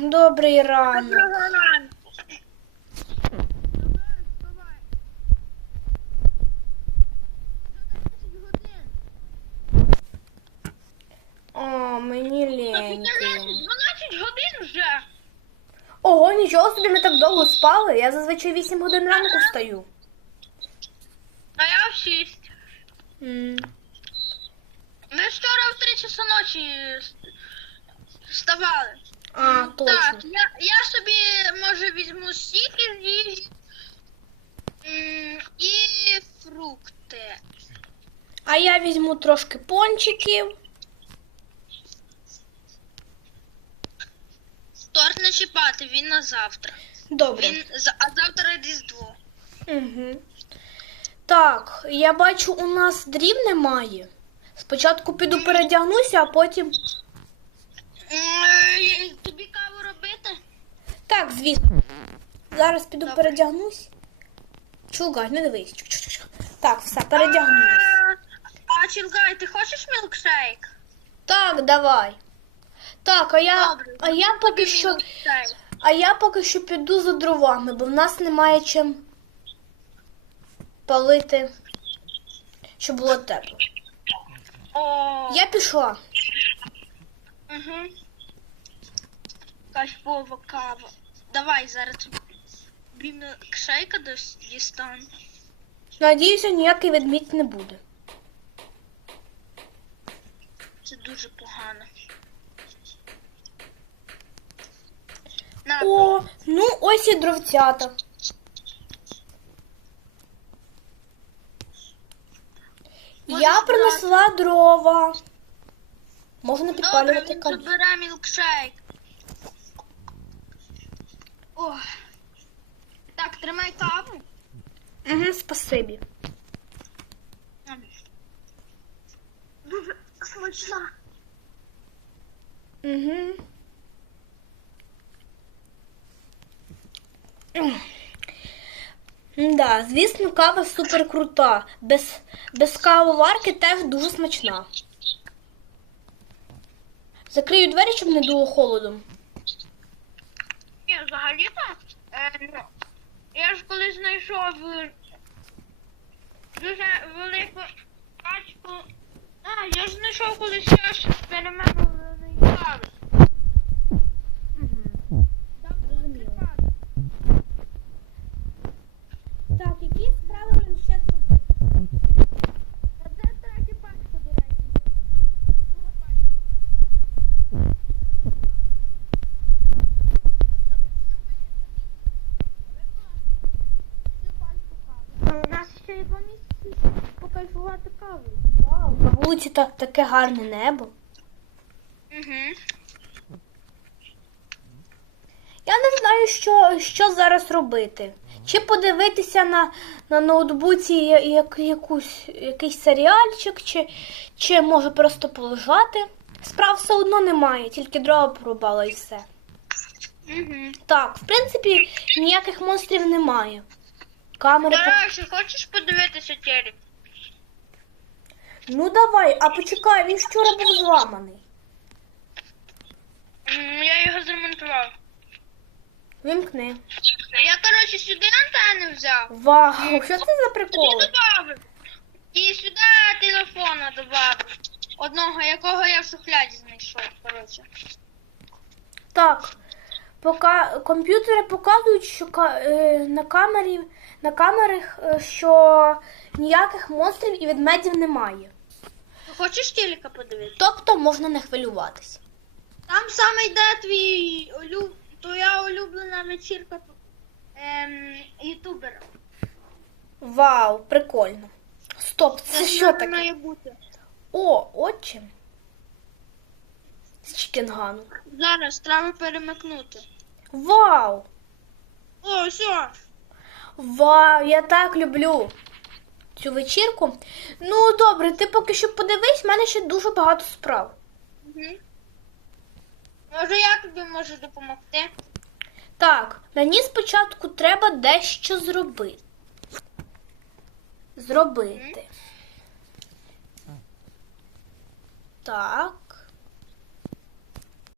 добрий ранок. О, мені ліньки. 12 годин вже. Ого, нічого собі ми так довго спали. Я зазвичай 8 годин ранку встаю. А я в 6. М. Ми вчора в 3 часа ночі вставали. А, точно. Так, я, я собі, може, візьму їжі м, і фрукти. А я візьму трошки пончиків. Торт не чіпати, він на завтра. Добре. Він, а завтра Різдво. Угу. Так, я бачу, у нас дрів немає. Спочатку піду передягнуся, а потім. Тобі каву робити? Так, звісно. Зараз піду Добре. передягнусь. Чугай, не дивись. Чук-чук-чук. Так, все, передягнулась. Е, А Чілгай, ти хочеш мілкшейк? Так, давай. Так, а я, Добре. а я поки що. А я поки що піду за дровами, бо в нас немає чим палити, щоб було тепло. О, Я пішла. Угу. Кайфова кава. Давай зараз дос- дістану. Надіюся, ніякий ведмідь не буде. Це дуже погано. На, О, ну ось і дровцята. Можеш Я брати. принесла дрова. Можна добре, підпалювати він камінь. забере мілкшейк. О. Так, тримай каву. Угу, спасибі. Дуже смачна. Угу. Да, звісно, кава супер крута. Без, без кавоварки теж дуже смачна. Закрию двері, щоб не дуло холодом. Ні, взагалі-то, е, ну, я ж коли знайшов е, дуже велику пачку. А, я ж знайшов колись аж є два місяці покайфувати кавою. Вау, на вулиці так, таке гарне небо. Угу. Я не знаю, що, що зараз робити. Чи подивитися на, на ноутбуці я- як, якусь, якийсь серіальчик, чи, чи може просто полежати. Справ все одно немає, тільки дрова порубала і все. Угу. Так, в принципі, ніяких монстрів немає. Камери. По- хочеш подивитися телек? Ну давай, а почекай, він вчора був зламаний. Я його зремонтував. Вимкни. Я, коротше, сюди антени взяв. Вау, що це за Тобі приколи? добавив. І сюди телефона добавив. Одного, якого я в шухляді знайшов, коротше. Так. Пока комп'ютери показують, що е, на камері на камерах, е, що ніяких монстрів і ведмедів немає. Хочеш телека подивитися? Тобто можна не хвилюватись. Там саме йде твій улюб... твоя улюблена вечірка ем, ютубера. Вау, прикольно. Стоп, це що таке? має бути? О, отче. З Чікенгану. Зараз треба перемикнути. Вау! О, все. Вау, я так люблю цю вечірку. Ну, добре, ти поки що подивись, в мене ще дуже багато справ. Угу. Може, я тобі можу допомогти? Так, мені спочатку треба дещо зробити. Зробити. Так.